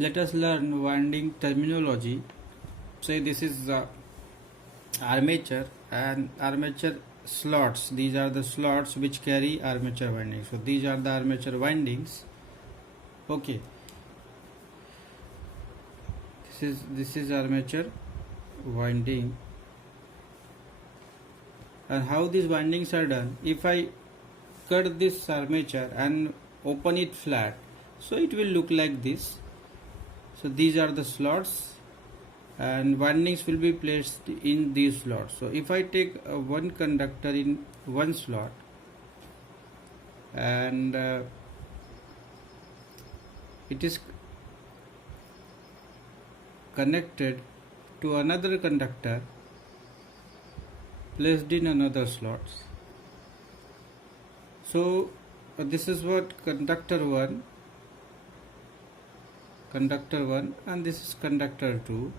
let us learn winding terminology. Say this is armature and armature slots. These are the slots which carry armature windings. So these are the armature windings. Okay. This is armature winding. And how these windings are done? If I cut this armature and open it flat, so it will look like this. So these are the slots and windings will be placed in these slots. So if I take one conductor in one slot and it is connected to another conductor placed in another slot. So this is what conductor 1 and this is conductor 2.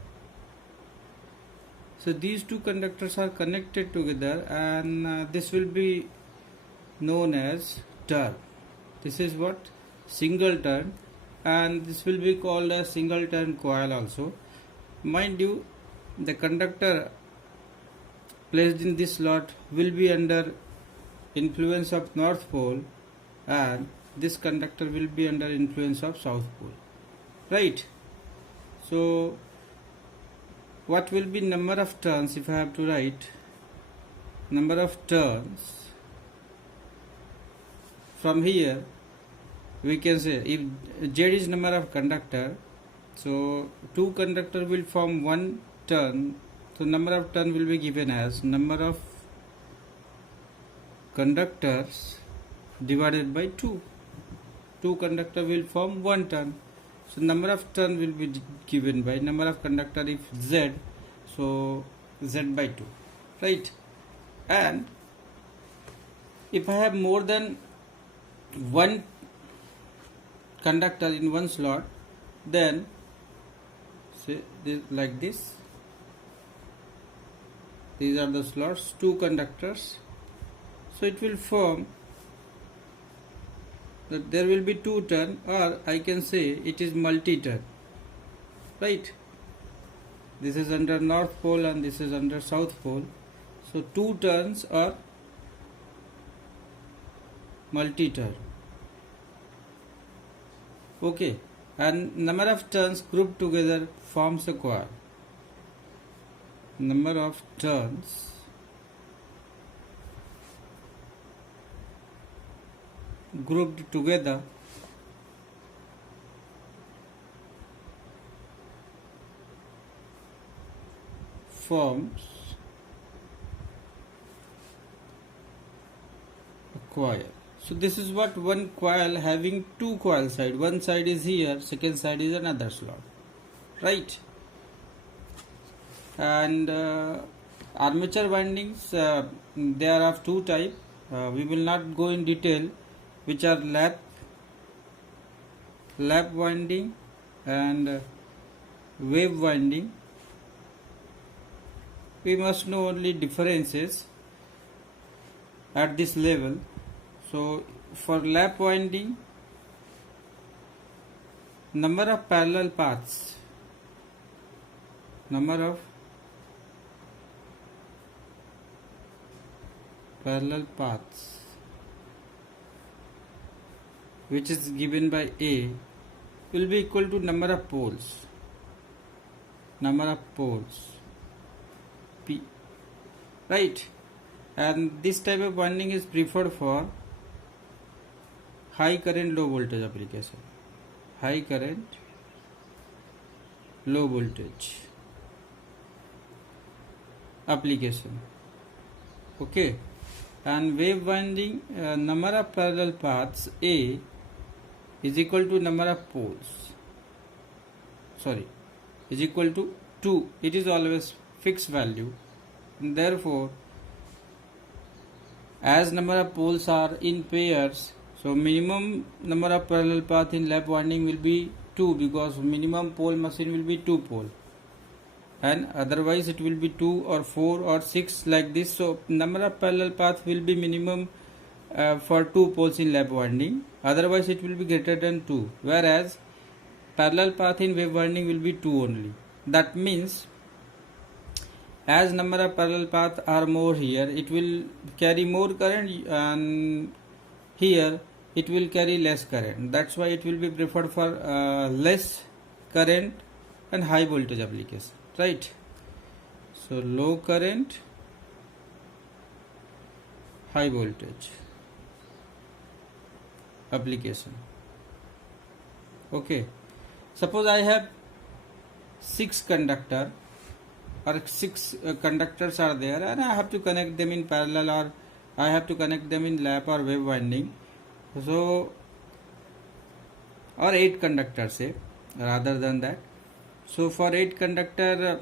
So these two conductors are connected together and this will be known as turn. This is what? Single turn, and this will be called a single turn coil also. Mind you, the conductor placed in this slot will be under influence of north pole and this conductor will be under influence of south pole. Right? So what will be number of turns? If I have to write number of turns, from here we can say if Z is number of conductor, so two conductor will form one turn, so number of turn will be given as number of conductors divided by 2. Two conductor will form one turn, so number of turn will be given by number of conductor if Z, so Z by 2, right? And if I have more than one conductor in one slot, then say this, like this, these are the slots, two conductors, so it will form that there will be two turn, or I can say it is multi-turn, right? This is under north pole and this is under south pole, so two turns are multi-turn. Okay, and number of turns grouped together forms a coil. Number of turns grouped together forms a coil. So this is what one coil having two coil side. One side is here, second side is another slot, right? And armature windings, they are of two type. We will not go in detail, which are lap winding and wave winding. We must know only differences at this level. So for lap winding, number of parallel paths, which is given by A, will be equal to number of poles P, right? And this type of winding is preferred for high current low voltage application. High current low voltage application. Okay, and wave winding, number of parallel paths A is equal to number of poles, is equal to 2. It is always fixed value, and therefore as number of poles are in pairs, so minimum number of parallel path in lap winding will be 2, because minimum pole machine will be 2 pole, and otherwise it will be 2 or 4 or 6 like this. So number of parallel path will be minimum for 2 poles in lap winding, otherwise it will be greater than 2, whereas parallel path in wave winding will be 2 only. That means as number of parallel paths are more here, it will carry more current, and here it will carry less current. That's why it will be preferred for less current and high voltage application, right? So low current, high voltage application. Okay, suppose I have 6 conductor or 6 conductors are there, and I have to connect them in parallel, or I have to connect them in lap or wave winding. So, or 8 conductors, say, rather than that. So for 8 conductor,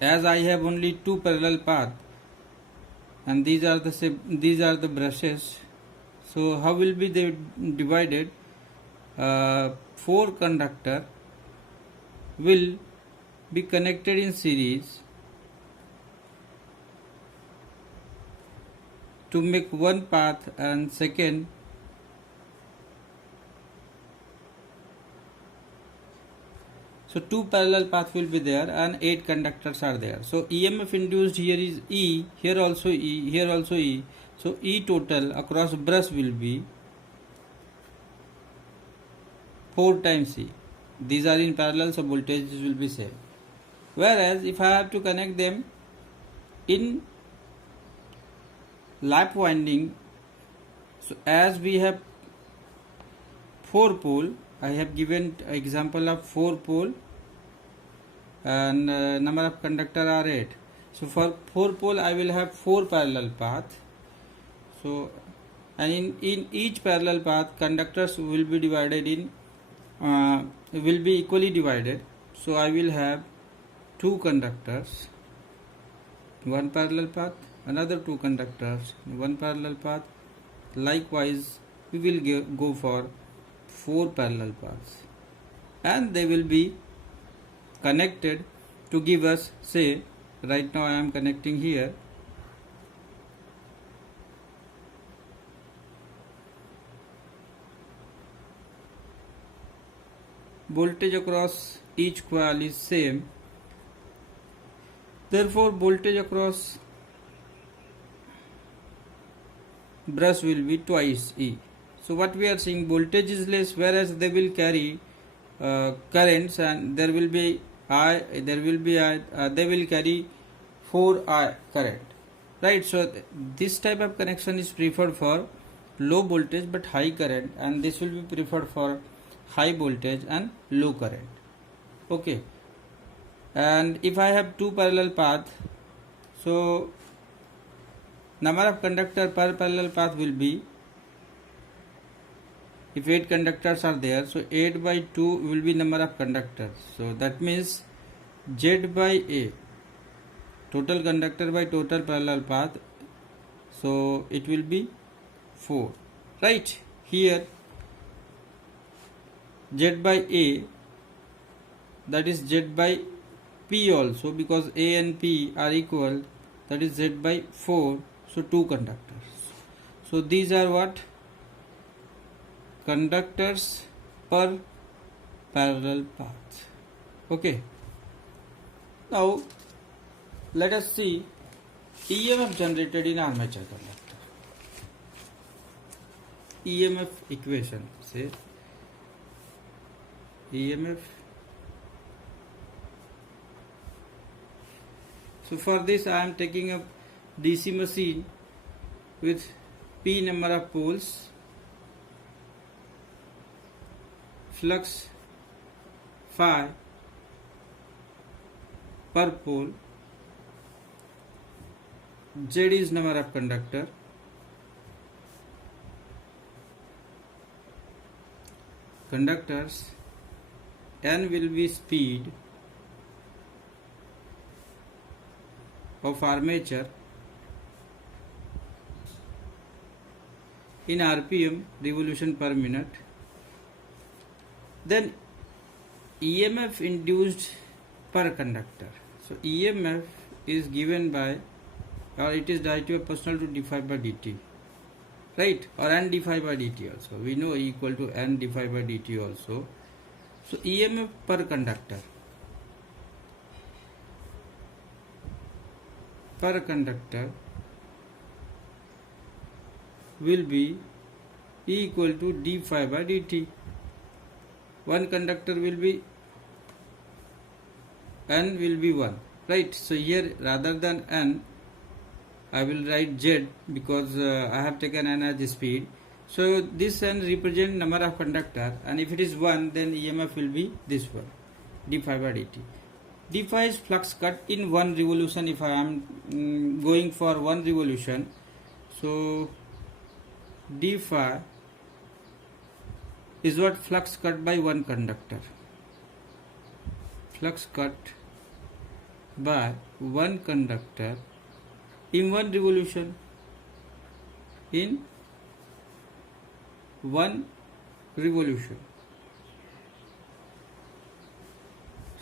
as I have only 2 parallel path, and these are the brushes. So how will be they divided? 4 conductor will be connected in series to make one path, and second so 2 parallel paths will be there and 8 conductors are there. So EMF induced here is E, here also E, here also E. So E total across brush will be 4 times E. These are in parallel, so voltages will be same. Whereas if I have to connect them in lap winding, so as we have 4 pole, I have given example of 4 pole, and number of conductor are 8. So for 4 pole I will have 4 parallel path. So and in each parallel path conductors will be divided in will be equally divided. So I will have 2 conductors, 1 parallel path, another 2 conductors, 1 parallel path. Likewise we will go for 4 parallel paths, and they will be connected to give us, say, right now I am connecting here. Voltage across each coil is same, therefore voltage across brush will be twice E. So what we are seeing, voltage is less, whereas they will carry currents, and there will be they will carry 4I current, right? So this type of connection is preferred for low voltage but high current, and this will be preferred for high voltage and low current. Okay, and if I have 2 parallel path, so number of conductor per parallel path will be, if 8 conductors are there, so 8 by 2 will be number of conductors. So that means Z by A, total conductor by total parallel path. So it will be 4, right? Here Z by A, that is Z by P also, because A and P are equal, that is Z by 4. So 2 conductors. So these are what? Conductors per parallel path. Okay. Now let us see EMF generated in armature conductor. EMF equation, say EMF. So for this I am taking up DC machine with P number of poles, flux phi per pole, Z is number of conductor, conductors, N will be speed of armature, in RPM, revolution per minute. Then EMF induced per conductor. So EMF is given by, or it is directly proportional to d phi by dt, right? Or n d phi by dt also. We know E equal to n d phi by dt also. So EMF per conductor will be E equal to d phi by dt. One conductor will be n will be 1, right? So here rather than n I will write z because I have taken n as the speed. So this n represents number of conductor, and if it is 1 then EMF will be this one, d phi by dt. d phi is flux cut in one revolution. If I am going for one revolution, so d phi is what flux cut by one conductor. Flux cut by one conductor in one revolution. In one revolution.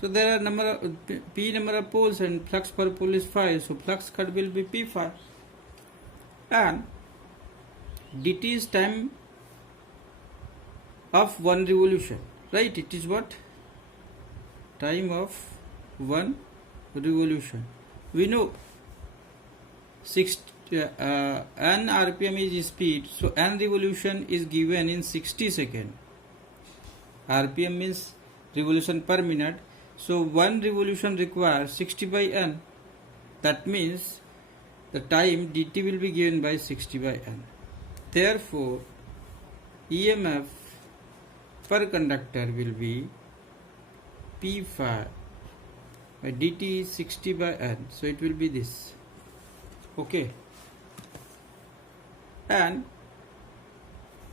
So there are p number of poles and flux per pole is phi. So flux cut will be p phi, and dt is time of one revolution, right? It is what? Time of one revolution. We know n rpm is speed, so n revolution is given in 60 seconds. Rpm means revolution per minute, so one revolution requires 60 by n. That means the time dt will be given by 60 by n. Therefore EMF per conductor will be p phi by dt is 60 by n, so it will be this. Okay. And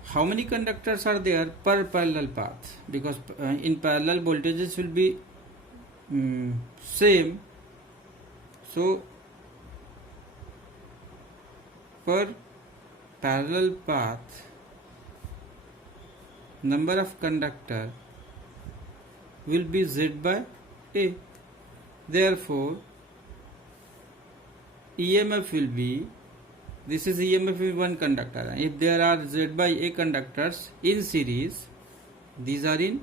how many conductors are there per parallel path? Because in parallel voltages will be same, so per parallel path number of conductor will be Z by A. Therefore EMF will be, this is EMF with one conductor. If there are Z by A conductors in series, these are in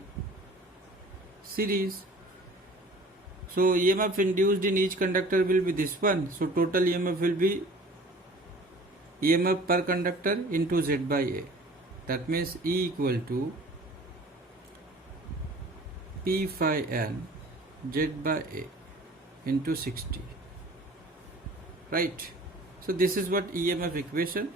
series, so EMF induced in each conductor will be this one. So total EMF will be EMF per conductor into Z by A. That means E equal to P phi n Z by A into 60, right? So this is what EMF equation,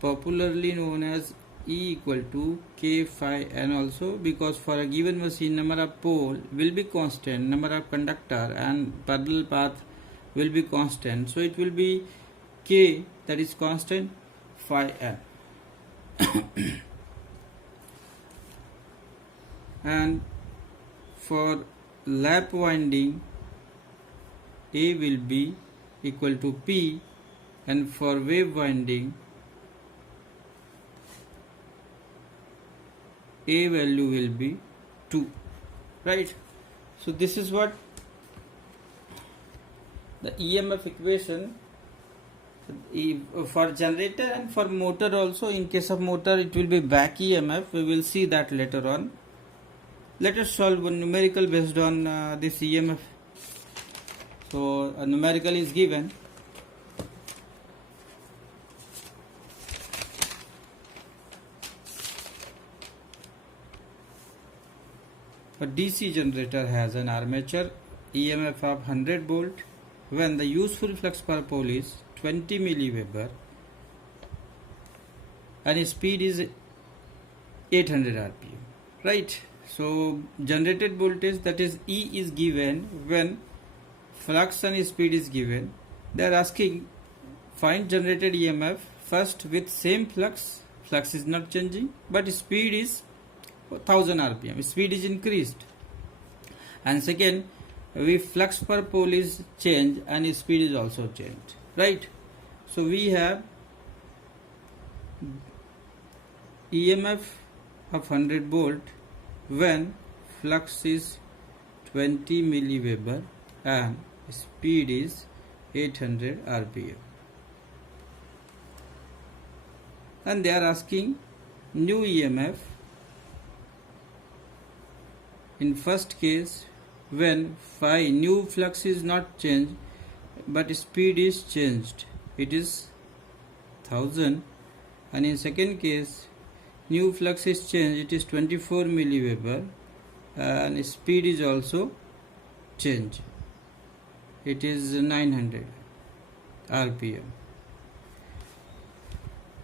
popularly known as E equal to K phi n also, because for a given machine number of pole will be constant, number of conductor and parallel path will be constant, so it will be K, that is constant, phi n. And for lap winding A will be equal to P, and for wave winding A value will be 2, right? So this is what the EMF equation for generator and for motor also. In case of motor it will be back EMF, we will see that later on. Let us solve one numerical based on this EMF. So a numerical is given. A DC generator has an armature EMF of 100 volt when the useful flux per pole is 20 milliweber and speed is 800 rpm, right? So generated voltage, that is E, is given when flux and speed is given. They are asking find generated EMF first with same flux is not changing but speed is 1000 rpm, speed is increased, and second if flux per pole is changed and speed is also changed, right? So we have EMF of 100 volt when flux is 20 milliweber and speed is 800 rpm, and they are asking new EMF in first case when phi new flux is not changed but speed is changed, it is 1000, and in second case new flux is changed, it is 24 milliweber, and speed is also changed, it is 900 rpm.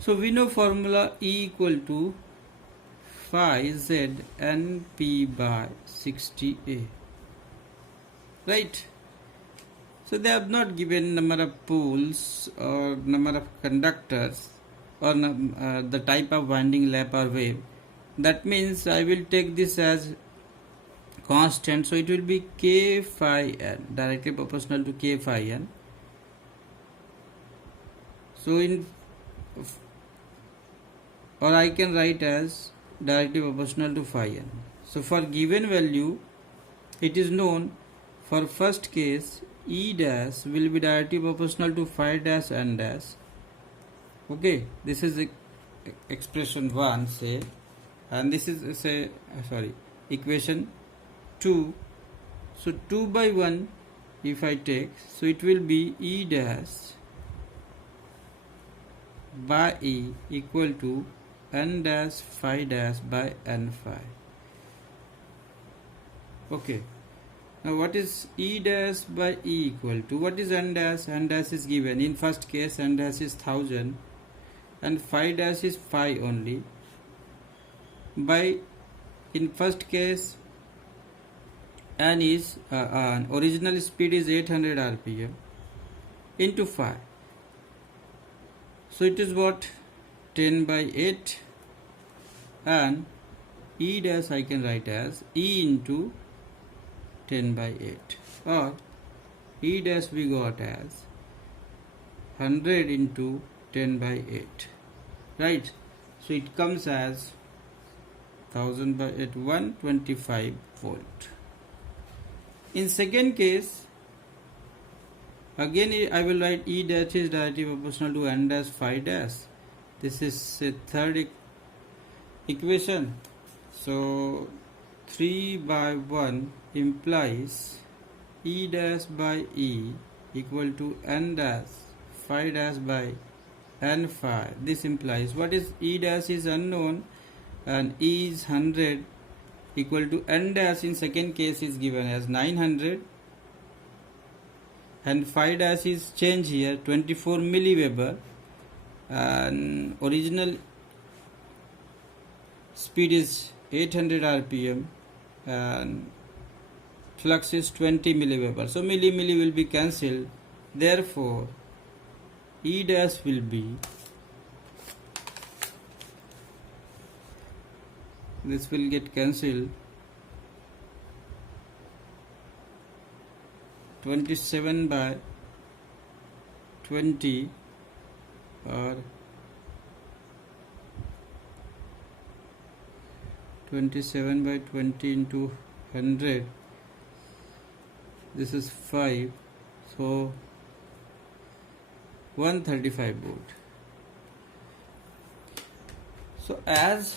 So we know formula E equal to phi z np by 60A, right? So they have not given number of poles or number of conductors or the type of winding, lap or wave. That means I will take this as constant, so it will be k phi n, directly proportional to k phi n. So or I can write as directly proportional to phi n. So for given value, it is known for first case E dash will be directly proportional to phi dash n dash. Okay, this is expression 1, say, and this is equation 2. So 2 by 1 if I take, so it will be E dash by E equal to n dash phi dash by n phi. Okay, now what is E dash by E equal to? What is n dash? N dash is given in first case, n dash is 1000 and phi dash is phi only. By in first case n is original speed is 800 rpm into phi, so it is what, 10 by 8, and E dash I can write as E into 10 by 8, or E dash we got as 100 into 10 by 8, right? So it comes as 1000 by 8, 125 volt. In second case, again I will write E dash is directly proportional to n dash phi dash. This is a third equation. So 3 by 1 implies E dash by E equal to n dash phi dash by n phi. This implies what is E dash is unknown and E is 100 equal to n dash in second case is given as 900 and phi dash is changed here 24 milliweber, and original speed is 800 rpm and flux is 20 milliweber. So milli will be cancelled, therefore E dash will be, this will get cancelled, 27 by 20 or 27 by 20 into 100, this is 5, so 135 volt. So as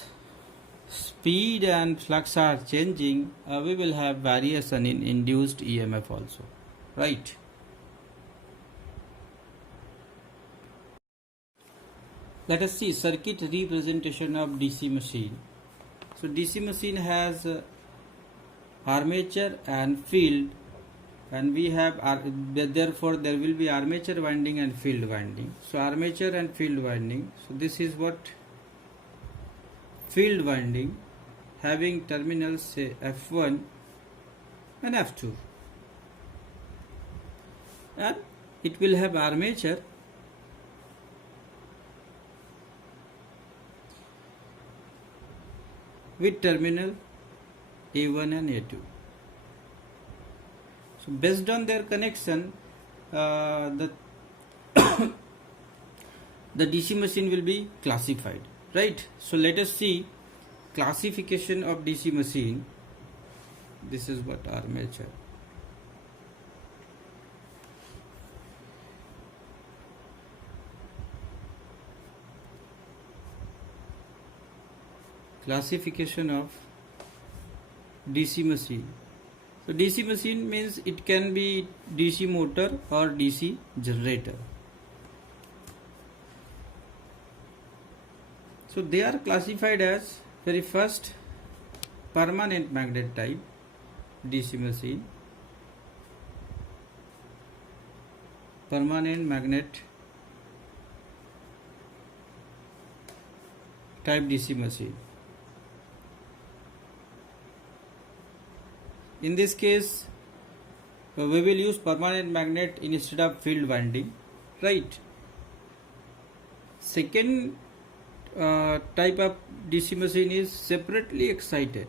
speed and flux are changing, we will have variation in induced EMF also, right? Let us see circuit representation of DC machine. So DC machine has armature and field, and we have therefore there will be armature winding and field winding. So armature and field winding, so this is what field winding, having terminals say F1 and F2, and it will have armature with terminal A1 and A2. So based on their connection, the DC machine will be classified, right? So let us see classification of DC machine. This is what armature. Classification of DC machine. So DC machine means it can be DC motor or DC generator. So they are classified as very first permanent magnet type DC machine, permanent magnet type DC machine. In this case, we will use permanent magnet instead of field winding, right? Second type of DC machine is separately excited.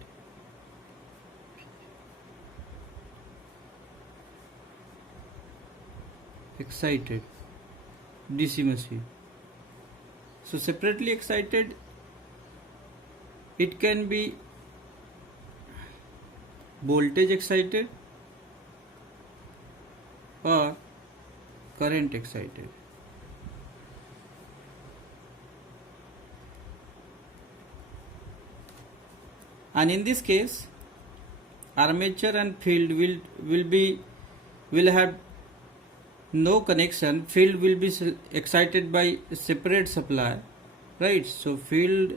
DC machine. So separately excited, it can be voltage excited or current excited. And in this case, armature and field will have no connection. Field will be excited by separate supply, right? So field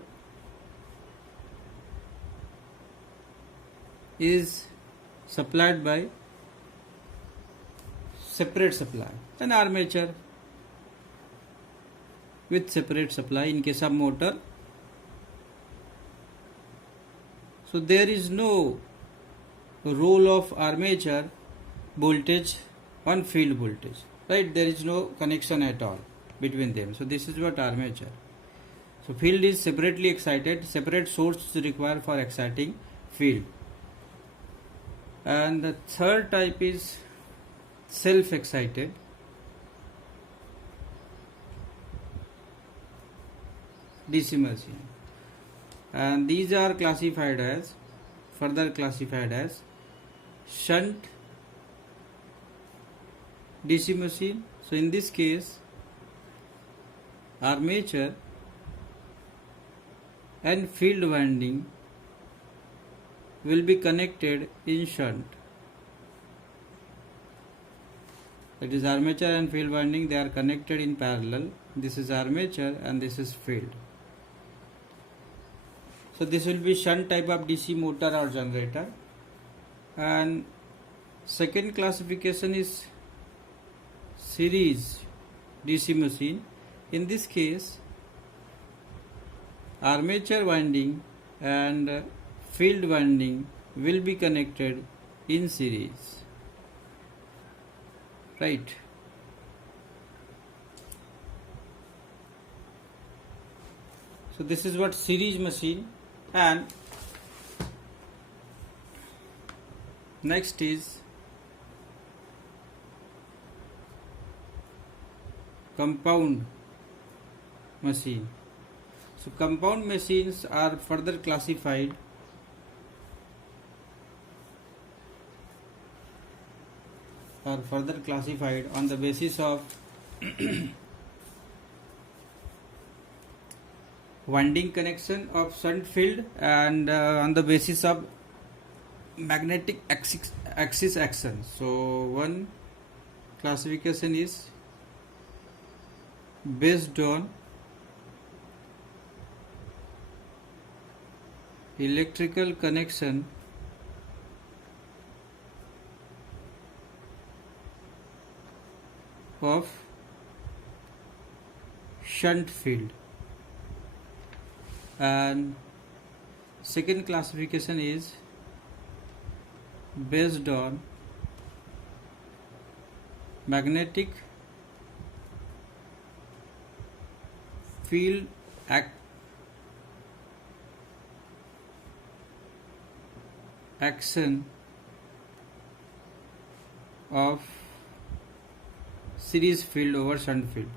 is supplied by separate supply, and armature with separate supply in case of motor. So there is no role of armature voltage on field voltage, right? There is no connection at all between them. So this is what armature. So field is separately excited, separate source is required for exciting field. And the third type is self-excited. DC machine. And these are further classified as shunt DC machine. So in this case, armature and field winding will be connected in shunt. That is, armature and field winding, they are connected in parallel. This is armature and this is field. So this will be shunt type of DC motor or generator. And second classification is series DC machine. In this case, armature winding and field winding will be connected in series, right? So this is what series machine. And next is compound machine. So compound machines are further classified on the basis of winding connection of shunt field and on the basis of magnetic axis action. So one classification is based on electrical connection of shunt field, and second classification is based on magnetic field action of series field over shunt field.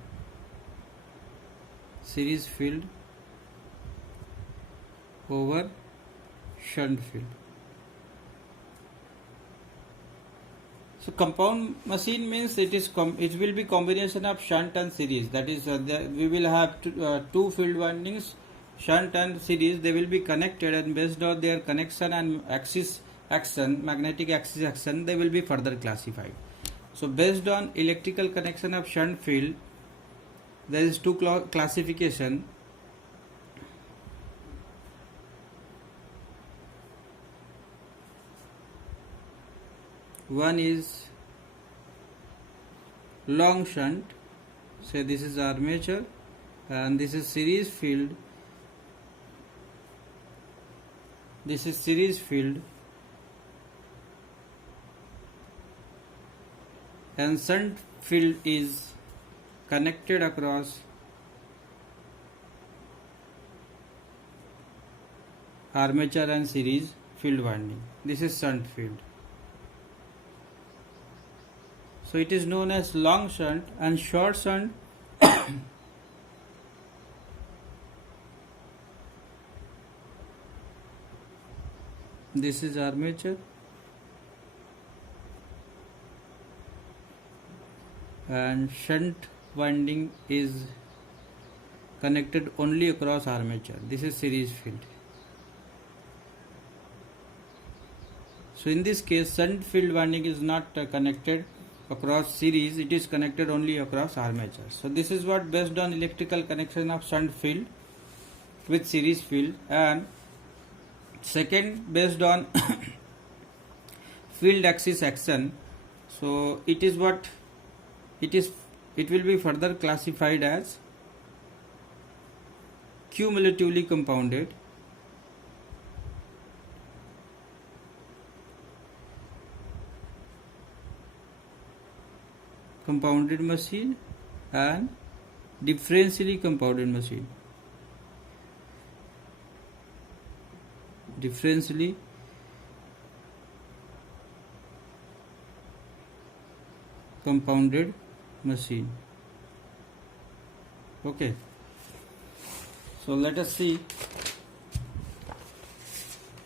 Series field over shunt field. So compound machine means it will be combination of shunt and series. That is, we will have two field windings, shunt and series. They will be connected, and based on their connection and axis action, magnetic axis action, they will be further classified. So based on electrical connection of shunt field, there is two classification. One is long shunt, say this is armature and this is series field, this is series field, and shunt field is connected across armature and series field winding. This is shunt field. So it is known as long shunt and short shunt. This is armature and shunt winding is connected only across armature. This is series field. So in this case, shunt field winding is not connected across series, it is connected only across armature. So this is what based on electrical connection of shunt field with series field. And second, based on field axis action, so it is what it is, it will be further classified as cumulatively compounded machine and differentially compounded machine. Differentially compounded machine. Okay, so let us see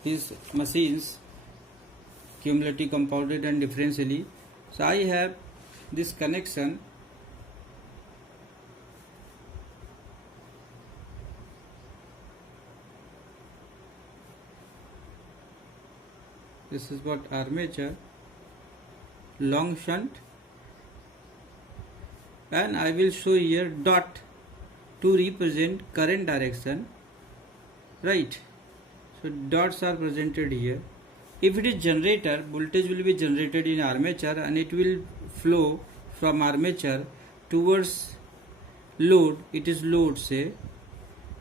these machines, cumulatively compounded and differentially. So I have this connection. This is what armature, long shunt, and I will show here dot to represent current direction, right? So dots are presented here. If it is generator, voltage will be generated in armature and it will flow from armature towards load. It is load, say.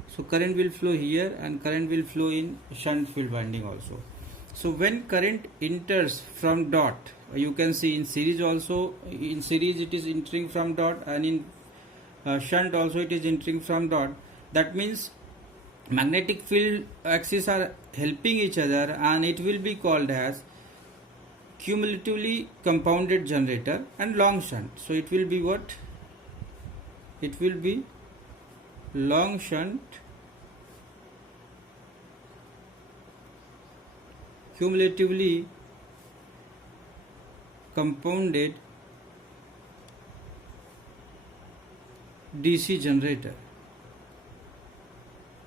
So current will flow here and current will flow in shunt field winding also. So when current enters from dot, you can see in series also, in series it is entering from dot, and in shunt also it is entering from dot. That means magnetic field axes are helping each other and it will be called as cumulatively compounded generator and long shunt. So it will be what? It will be long shunt cumulatively compounded DC generator.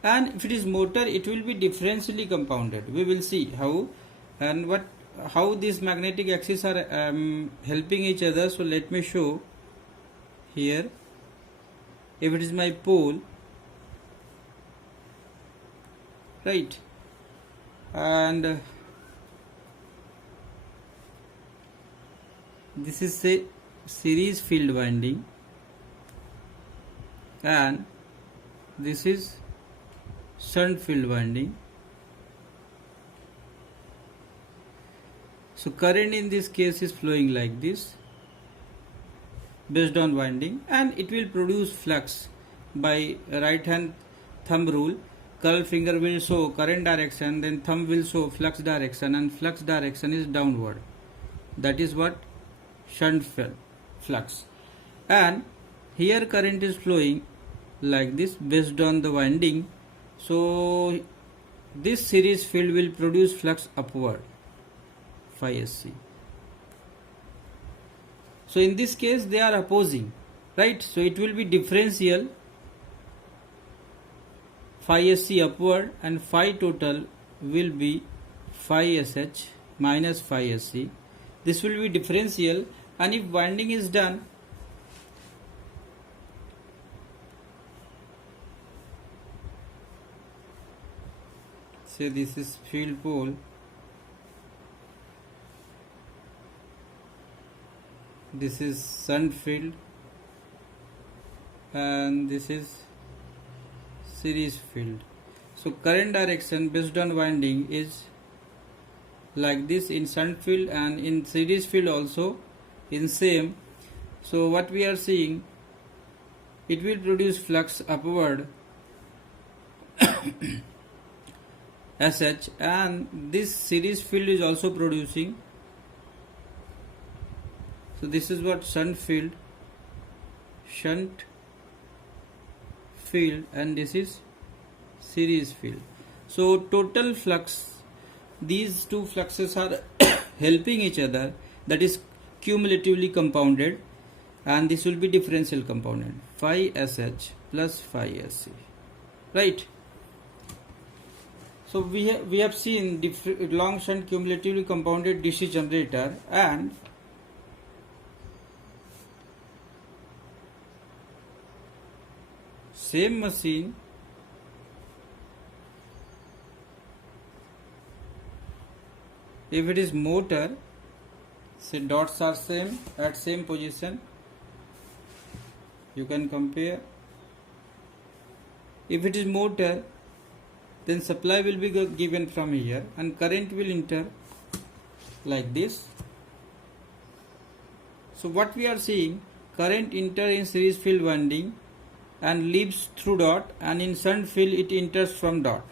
And if it is motor, it will be differentially compounded. We will see how and how these magnetic axes are helping each other. So let me show here. If it is my pole, right, and this is say series field winding and this is shunt field winding. So current in this case is flowing like this based on winding, and it will produce flux by right hand thumb rule. Curl finger will show current direction, then thumb will show flux direction, and flux direction is downward. That is what shunt flux. And here current is flowing like this based on the winding. So this series field will produce flux upward, phi SC. So in this case they are opposing, right? So it will be differential, phi SC upward, and phi total will be phi SH minus phi SC. This will be differential, and if winding is done, say this is field pole, this is shunt field, and this is series field. So current direction based on winding is like this in shunt field, and in series field also in same. So what we are seeing, it will produce flux upward SH, and this series field is also producing. So this is what shunt field, and this is series field. So total flux, these two fluxes are helping each other, that is cumulatively compounded, and this will be differential compounded, phi SH plus phi SC, right? So we have seen long shunt cumulatively compounded DC generator, and same machine if it is motor, say dots are same at same position, you can compare. If it is motor, then supply will be given from here and current will enter like this. So what we are seeing, current enter in series field winding and leaves through dot, and in shunt field it enters from dot.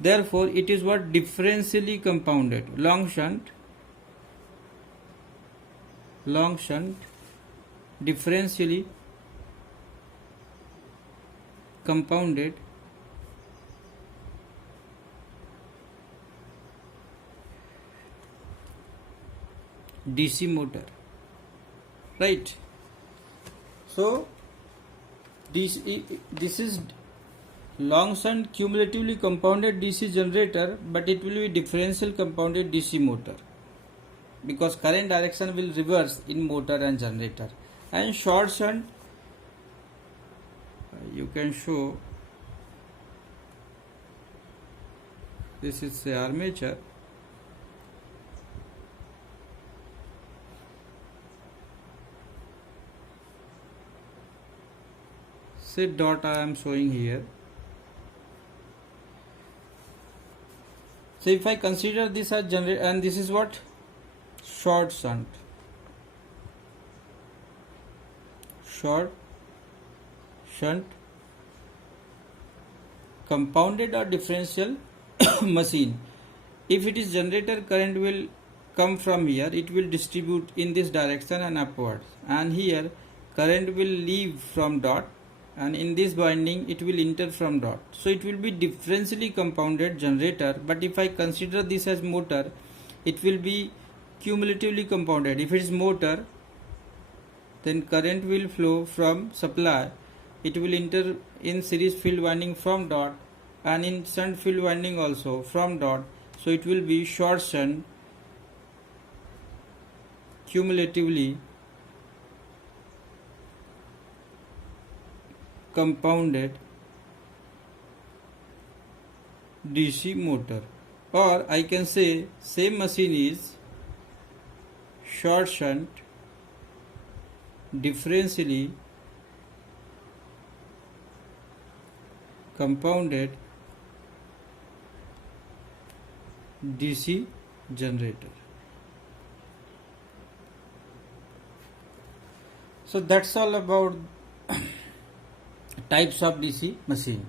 Therefore it is what differentially compounded, long shunt differentially compounded DC motor, right? So this is long shunt cumulatively compounded DC generator, but it will be differential compounded DC motor because current direction will reverse in motor and generator. And short shunt, you can show, this is the armature, say dot I am showing here. So if I consider this as generator, and this is what short shunt compounded or differential machine. If it is generator, current will come from here, it will distribute in this direction and upwards, and here current will leave from dot, and in this winding it will enter from dot. So it will be differentially compounded generator, but if I consider this as motor, it will be cumulatively compounded. If it is motor, then current will flow from supply, it will enter in series field winding from dot, and in shunt field winding also from dot. So it will be short shunt cumulatively compounded DC motor, or I can say same machine is short shunt differentially compounded DC generator. So that's all about types of DC machine.